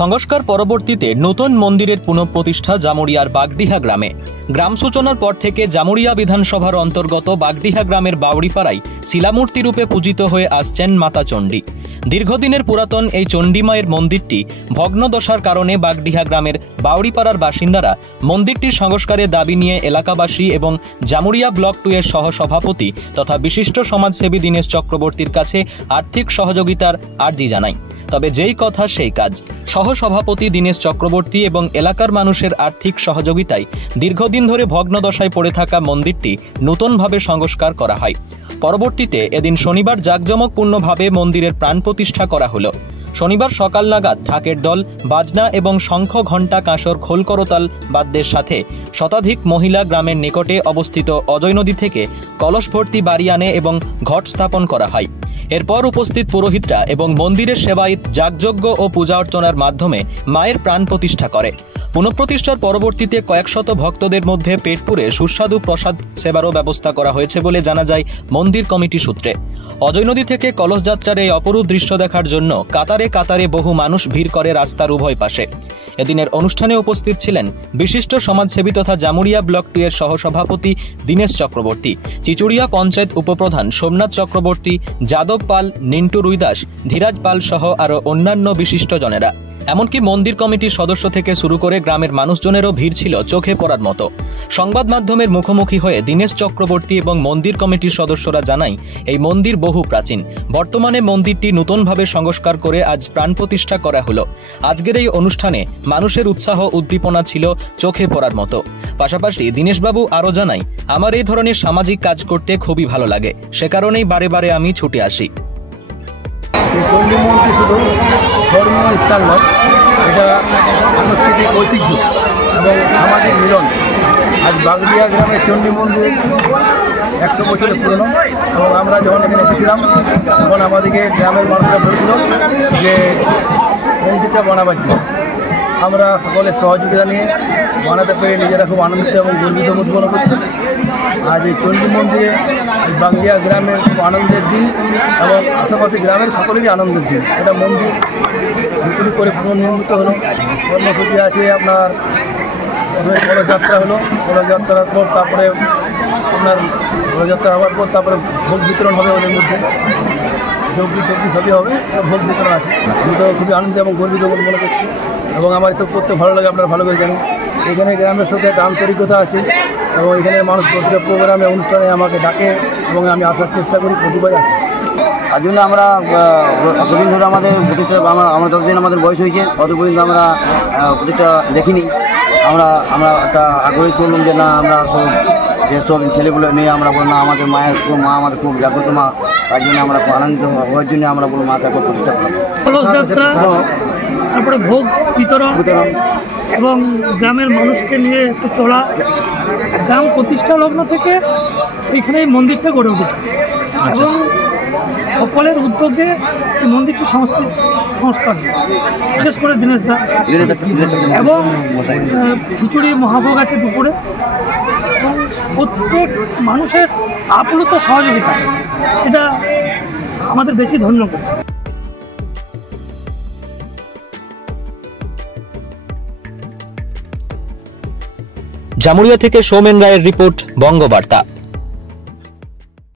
সংস্কার পরবর্তীতে নতুন মন্দিরের পুনঃপ্রতিষ্ঠা জামুরিয়ার বাগডিহা গ্রামে। গ্রাম সূচনার পর থেকে জামুরিয়া বিধানসভার অন্তর্গত বাগডিহা গ্রামের বাউড়িপাড়ায় শিলামূর্তি রূপে পূজিত হয়ে আসছেন মাতা চণ্ডী। দীর্ঘদিনের পুরাতন এই চণ্ডীমায়ের মন্দিরটি ভগ্নদশার কারণে বাগডিহা গ্রামের বাউড়িপাড়ার বাসিন্দারা মন্দিরটির সংস্কারের দাবি নিয়ে এলাকাবাসী এবং জামুরিয়া ব্লক 2 এর সহসভাপতি তথা বিশিষ্ট সমাজসেবী দীনেশ চক্রবর্তীর কাছে আর্থিক সহযোগিতার আর্জি জানায়। তবে যেই কথা সেই কাজ। সহসভাপতি দীনেশ চক্রবর্তী এবং এলাকার মানুষের আর্থিক সহযোগিতায় দীর্ঘদিন ধরে ভগ্নদশায় পড়ে থাকা মন্দিরটি নতুনভাবে সংস্কার করা হয়। পরবর্তীতে এদিন শনিবার জাঁকজমকপূর্ণভাবে মন্দিরের প্রাণ প্রতিষ্ঠা করা হলো। শনিবার সকাল নাগাদ ঢাকের দল, বাজনা এবং শঙ্খ, ঘণ্টা, কাঁসর, খোল, করতাল বাদ্যের সাথে শতাধিক মহিলা গ্রামের নিকটে অবস্থিত অজয় নদী থেকে কলস ভর্তি বাড়ি আনে এবং ঘট স্থাপন করা হয়। এরপর উপস্থিত পুরোহিতরা এবং মন্দিরের সেবায়িত যাগযজ্ঞ ও পূজা অর্চনার মাধ্যমে মায়ের প্রাণ প্রতিষ্ঠা করে। পুনঃপ্রতিষ্ঠার পরবর্তীতে কয়েকশত ভক্তদের মধ্যে পেট পুরে সুস্বাদু প্রসাদ সেবারও ব্যবস্থা করা হয়েছে বলে জানা যায় মন্দির কমিটি সূত্রে। অজয় নদী থেকে কলস যাত্রার এই অপরূপ দৃশ্য দেখার জন্য কাতারে কাতারে বহু মানুষ ভিড় করে রাস্তার উভয় পাশে। এদিনের অনুষ্ঠানে উপস্থিত ছিলেন বিশিষ্ট সমাজসেবী তথা জামুরিয়া ব্লক 2 এর সহসভাপতি দীনেশ চক্রবর্তী, চিচুড়িয়া পঞ্চায়েত উপপ্রধান সোমনাথ চক্রবর্তী, যাদব পাল, নিন্টু রুইদাস, ধীরাজ পাল সহ আরও অন্যান্য বিশিষ্টজনেরা। এমনকি মন্দির কমিটির সদস্য থেকে শুরু করে গ্রামের মানুষজনেরও ভিড় ছিল চোখে পড়ার মতো। সংবাদ মাধ্যমের মুখোমুখি হয়ে দীনেশ চক্রবর্তী এবং মন্দির কমিটির সদস্যরা জানায়, এই মন্দির বহু প্রাচীন। বর্তমানে মন্দিরটি নতুনভাবে সংস্কার করে আজ প্রাণ প্রতিষ্ঠা করা হলো। আজকের এই অনুষ্ঠানে মানুষের উৎসাহ উদ্দীপনা ছিল চোখে পড়ার মতো। পাশাপাশি দীনেশবাবু আরও জানায়, আমার এই ধরনের সামাজিক কাজ করতে খুবই ভালো লাগে, সে কারণেই বারে বারে আমি ছুটে আসি। চণ্ডী মন্দির শুধু ধর্মীয় স্থান নয়, এটা সাংস্কৃতিক ঐতিহ্য এবং সামাজিক মিলন। আজ বাগডিহা গ্রামের চণ্ডী মন্দির 100 বছরের পুরনো এবং আমরা যখন এখানে এসেছিলাম তখন আমাদেরকে গ্রামের মানুষরা বলেছিল যে মন্দিরটা বানাবার জন্য। আমরা সকলের সহযোগিতা নিয়ে বানাতে পেরে নিজেরা খুব আনন্দিত এবং গর্বিত বোধ মনে করছি। আজ এই চণ্ডী মন্দিরে বাগডিহা গ্রামের খুব আনন্দের দিন এবং আশেপাশে গ্রামের সকলেরই আনন্দের দিন। এটা মন্দির নতুন করে পুনর্নির্মিত হলো। কর্মসূচি আছে আপনার কলসযাত্রা হলো, কলসযাত্রার পর তারপরে আপনার কলসযাত্রা হওয়ার পর তারপরে ভোগ বিতরণ হবে। ওদের মধ্যে যজ্ঞ সবই হবে, সব ভোগ বিতরণ আছে। আমি তো খুবই আনন্দ এবং গর্বিত বলে মনে করছি এবং আমার এসব করতে ভালো লাগে। আপনারা ভালো করে জানেন এখানে গ্রামের সাথে একটা আন্তরিকতা আছে এবং এখানে মানুষ প্রতিটা প্রোগ্রামে অনুষ্ঠানে আমাকে ডাকে এবং আমি আসার চেষ্টা করি, প্রতিবার আসি। তার জন্য আমরা এতদিন ধরে আমাদের প্রতিটা আমরা যতদিন আমাদের বয়স হয়েছে তত পর্যন্ত আমরা প্রতিটা দেখিনি। আমরা একটা আগ্রহী করলাম যে না, আমরা সব যেসব ছেলেগুলো নিয়ে আমরা বললাম না, আমাদের মায়ের মা আমাদের খুব জাগ্রত মা, তার জন্য আমরা খুব আনন্দিত হওয়ার জন্য আমরা বললাম মাকে একবার প্রতিষ্ঠা করলাম। কলসযাত্রা, তারপরে ভোগ বিতরণ এবং গ্রামের মানুষকে নিয়ে একটু চলা। গ্রাম প্রতিষ্ঠা লগ্ন থেকে এইখানে মন্দিরটা গড়ে উঠেছে এবং সকলের উদ্যোগে এই মন্দিরটি সংস্কার, বিশেষ করে দীনেশ দা এবং খিচুড়ি মহাভোগ আছে দুপুরে এবং প্রত্যেক মানুষের আপ্লুত সহযোগিতা, এটা আমাদের বেশি ধন্য করছে। জামুরিয়া থেকে সৌমেন রায়ের রিপোর্ট, বঙ্গবার্তা।